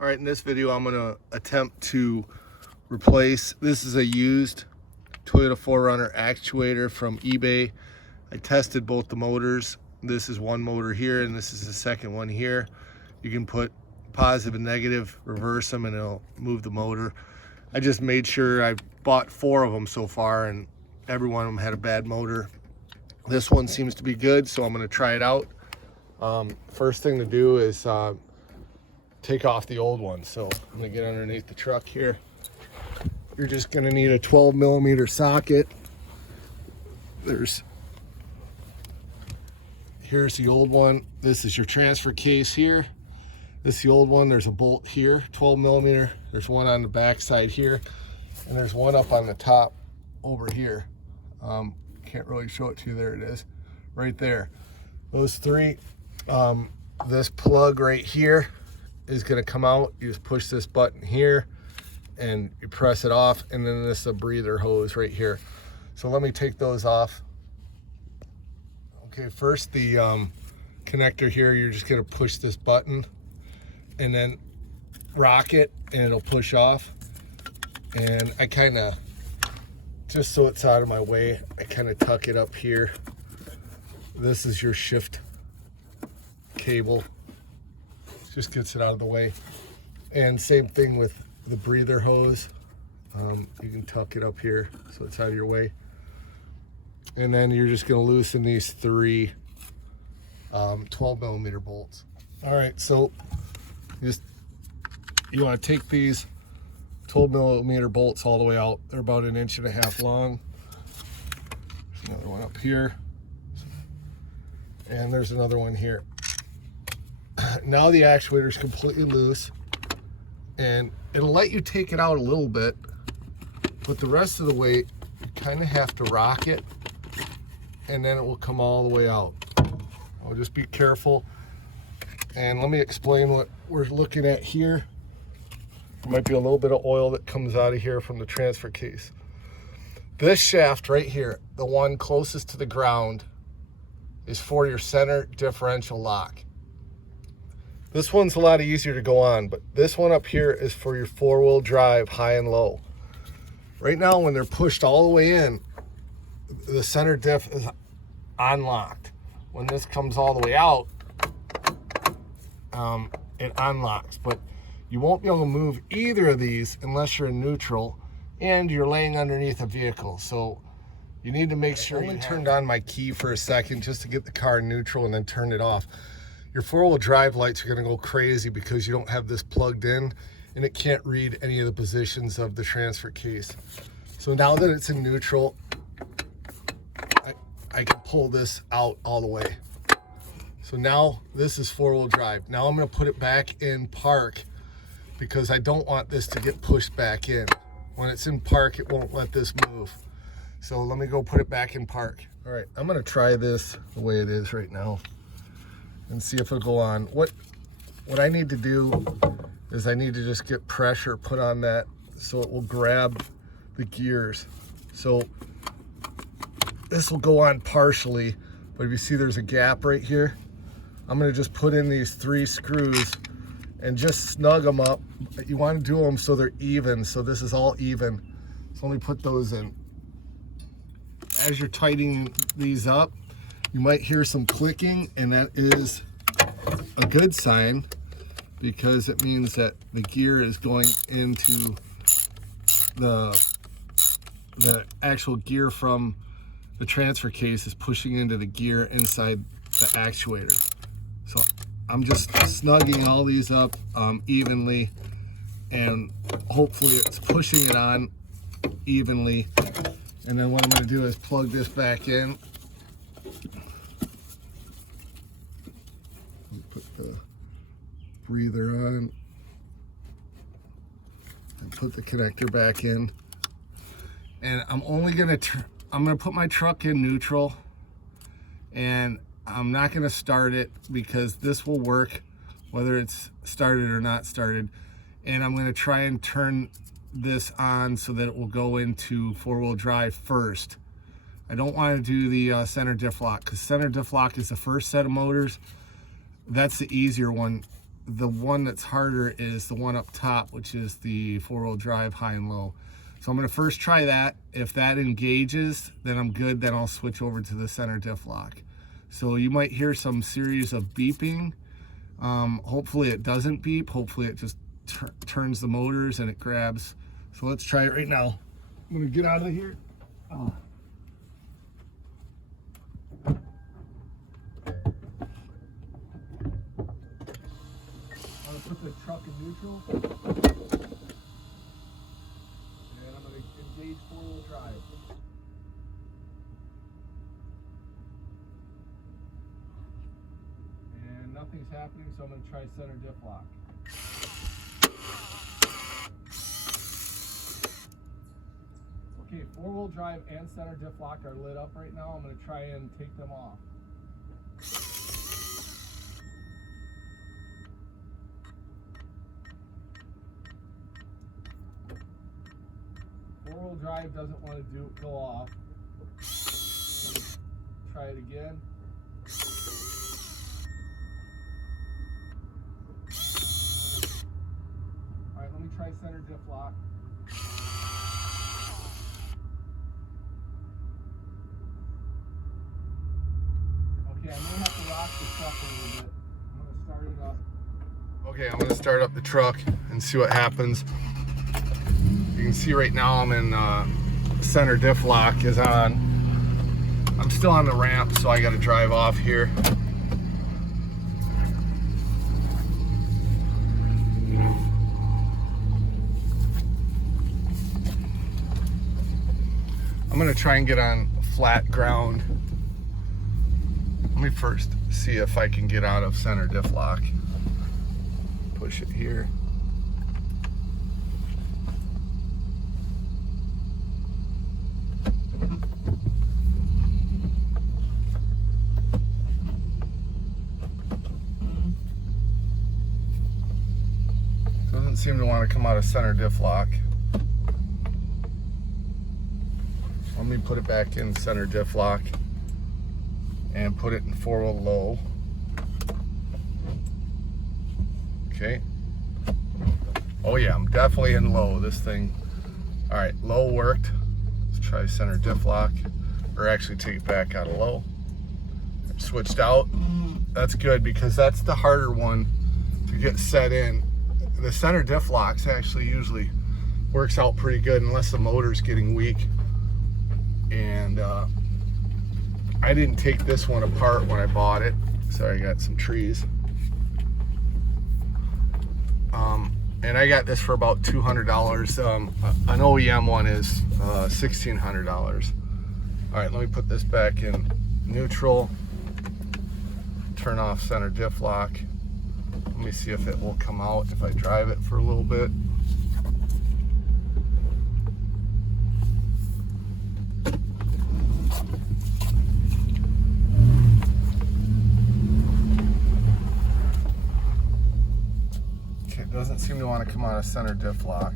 All right, in this video, I'm gonna attempt to replace, this is a used Toyota 4Runner actuator from eBay. I tested both the motors. This is one motor here, and this is the second one here. You can put positive and negative, reverse them, and it'll move the motor. I just made sure I bought 4 of them so far, and every one of them had a bad motor. This one seems to be good, so I'm gonna try it out. First thing to do is take off the old one. So I'm gonna get underneath the truck here. You're just gonna need a 12mm socket. Here's the old one. This is your transfer case here. This is the old one. There's a bolt here, 12mm. There's one on the back side here, and there's one up on the top over here. Can't really show it to you. There it is, right there. Those 3. This plug right here is going to come out. You just push this button here and you press it off, and then this is a breather hose right here. So let me take those off. Okay, first the connector here, you're just going to push this button and then rock it and it'll push off. And I kind of, just so it's out of my way, I kind of tuck it up here. This is your shift cable. Just gets it out of the way. And same thing with the breather hose. You can tuck it up here so it's out of your way. And then you're just going to loosen these 3 12mm bolts. All right, so you want to take these 12mm bolts all the way out. They're about 1.5 inches long. There's another one up here, and there's another one here. Now the actuator is completely loose, and it'll let you take it out a little bit, but the rest of the way you kind of have to rock it, and then it will come all the way out. I'll just be careful. And let me explain what we're looking at here. There might be a little bit of oil that comes out of here from the transfer case. This shaft right here, the one closest to the ground, is for your center differential lock. This one's a lot easier to go on, but this one up here is for your 4-wheel drive high and low. Right now, when they're pushed all the way in, the center diff is unlocked. When this comes all the way out, it unlocks, but you won't be able to move either of these unless you're in neutral and you're laying underneath a vehicle. So you need to make sure. I only turned on my key for a second just to get the car in neutral and then turn it off. Your 4-wheel drive lights are going to go crazy because you don't have this plugged in and it can't read any of the positions of the transfer case. So now that it's in neutral, I can pull this out all the way. So now this is 4-wheel drive. Now I'm going to put it back in park because I don't want this to get pushed back in. When it's in park, it won't let this move. So let me go put it back in park. All right, I'm going to try this the way it is right now and see if it'll go on. What I need to do is I need to just get pressure put on that so it will grab the gears. So this will go on partially, but if you see there's a gap right here, I'm gonna just put in these 3 screws and just snug them up. You want to do them so they're even, so this is all even. So let me put those in. As you're tightening these up, you might hear some clicking, and that is a good sign because it means that the gear is going into the actual gear from the transfer case is pushing into the gear inside the actuator. So I'm just snugging all these up evenly, and hopefully it's pushing it on evenly. And then what I'm going to do is plug this back in. Put the breather on and put the connector back in. And I'm only going to I'm going to put my truck in neutral, and I'm not going to start it because this will work whether it's started or not started. And I'm going to try and turn this on so that it will go into 4-wheel drive first. I don't want to do the center diff lock because center diff lock is the first set of motors. That's the easier one. the one that's harder is the one up top, which is the 4-wheel drive high and low. So I'm going to first try that. If that engages, then I'm good. Then I'll switch over to the center diff lock. So you might hear some series of beeping. Hopefully it doesn't beep. Hopefully it just turns the motors and it grabs. So let's try it right now. I'm going to get out of here. Oh. Put the truck in neutral, and I'm going to engage 4-wheel drive. And nothing's happening, so I'm going to try center diff lock. Okay, 4-wheel drive and center diff lock are lit up right now. I'm going to try and take them off. 4-wheel drive doesn't want to go off. Try it again. All right, let me try center diff lock. Okay, I may have to rock the truck a little bit. I'm going to start it up. Okay, I'm going to start up the truck and see what happens. You can see right now I'm in center diff lock is on. I'm still on the ramp, so I got to drive off here. I'm going to try and get on flat ground. Let me first see if I can get out of center diff lock. Push it here. Doesn't seem to want to come out of center diff lock. Let me put it back in center diff lock and put it in 4-wheel low. Okay. Oh yeah, I'm definitely in low, this thing. All right, low worked. Let's try center diff lock, or actually take it back out of low. Switched out. That's good because that's the harder one to get set in. The center diff locks actually usually works out pretty good unless the motor's getting weak. And I didn't take this one apart when I bought it. Sorry, I got some trees. And I got this for about $200. An OEM one is $1,600. All right, let me put this back in neutral. Turn off center diff lock. Let me see if it will come out if I drive it for a little bit. Okay, it doesn't seem to want to come out of center diff lock.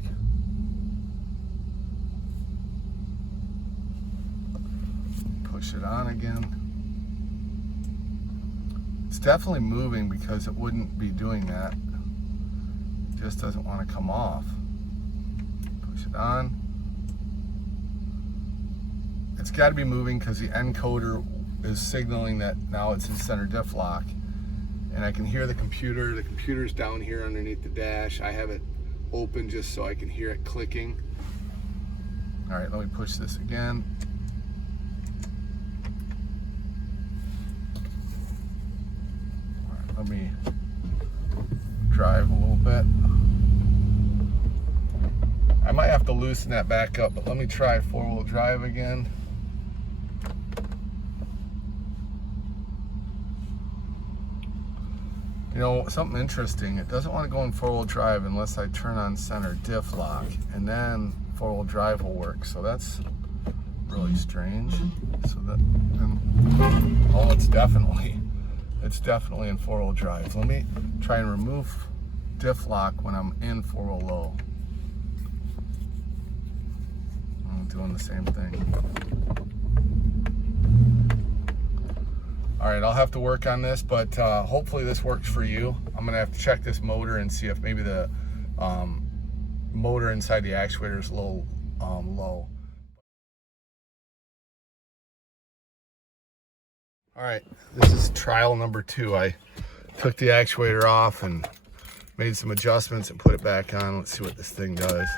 Push it on again. It's definitely moving because it wouldn't be doing that. It just doesn't want to come off. Push it on. It's got to be moving because the encoder is signaling that now it's in center diff lock. And I can hear the computer. The computer's down here underneath the dash. I have it open just so I can hear it clicking. All right, let me push this again. Let me drive a little bit. I might have to loosen that back up, but let me try 4-wheel drive again. You know, something interesting, it doesn't want to go in 4-wheel drive unless I turn on center diff lock, and then 4-wheel drive will work. So that's really strange. So that, and, oh, it's definitely in 4-wheel drive. Let me try and remove diff lock when I'm in 4-wheel low. I'm doing the same thing. All right, I'll have to work on this, but hopefully this works for you. I'm gonna have to check this motor and see if maybe the motor inside the actuator is a little low. All right, this is trial number 2. I took the actuator off and made some adjustments and put it back on. Let's see what this thing does.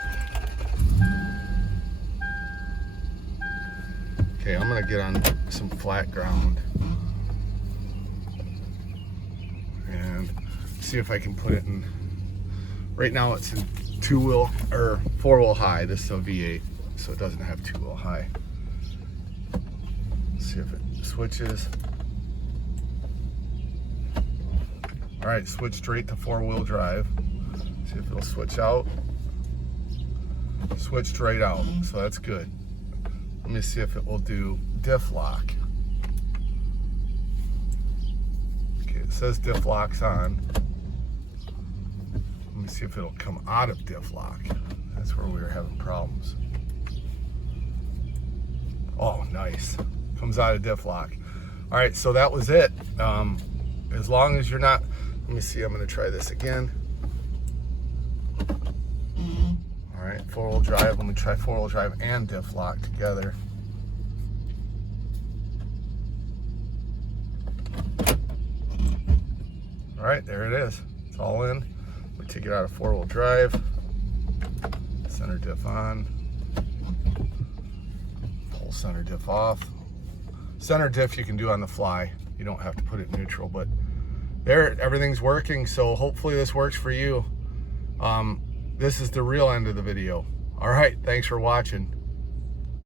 Okay, I'm gonna get on some flat ground and see if I can put it in. Right now it's in 2-wheel or 4-wheel high. This is a V8, so it doesn't have 2-wheel high. Let's see if it switches. All right, switch straight to 4-wheel drive. See if it'll switch out. Switched right out, so that's good. Let me see if it will do diff lock. Okay, it says diff lock's on. Let me see if it'll come out of diff lock. That's where we were having problems. Oh, nice. Comes out of diff lock. All right, so that was it. As long as you're not, let me see, I'm gonna try this again. All right, 4-wheel drive. Let me try 4-wheel drive and diff lock together. All right, there it is. It's all in. We take it out of 4-wheel drive. Center diff on. Pull center diff off. Center diff you can do on the fly. You don't have to put it neutral, but there, everything's working. So hopefully this works for you. This is the real end of the video. All right, thanks for watching.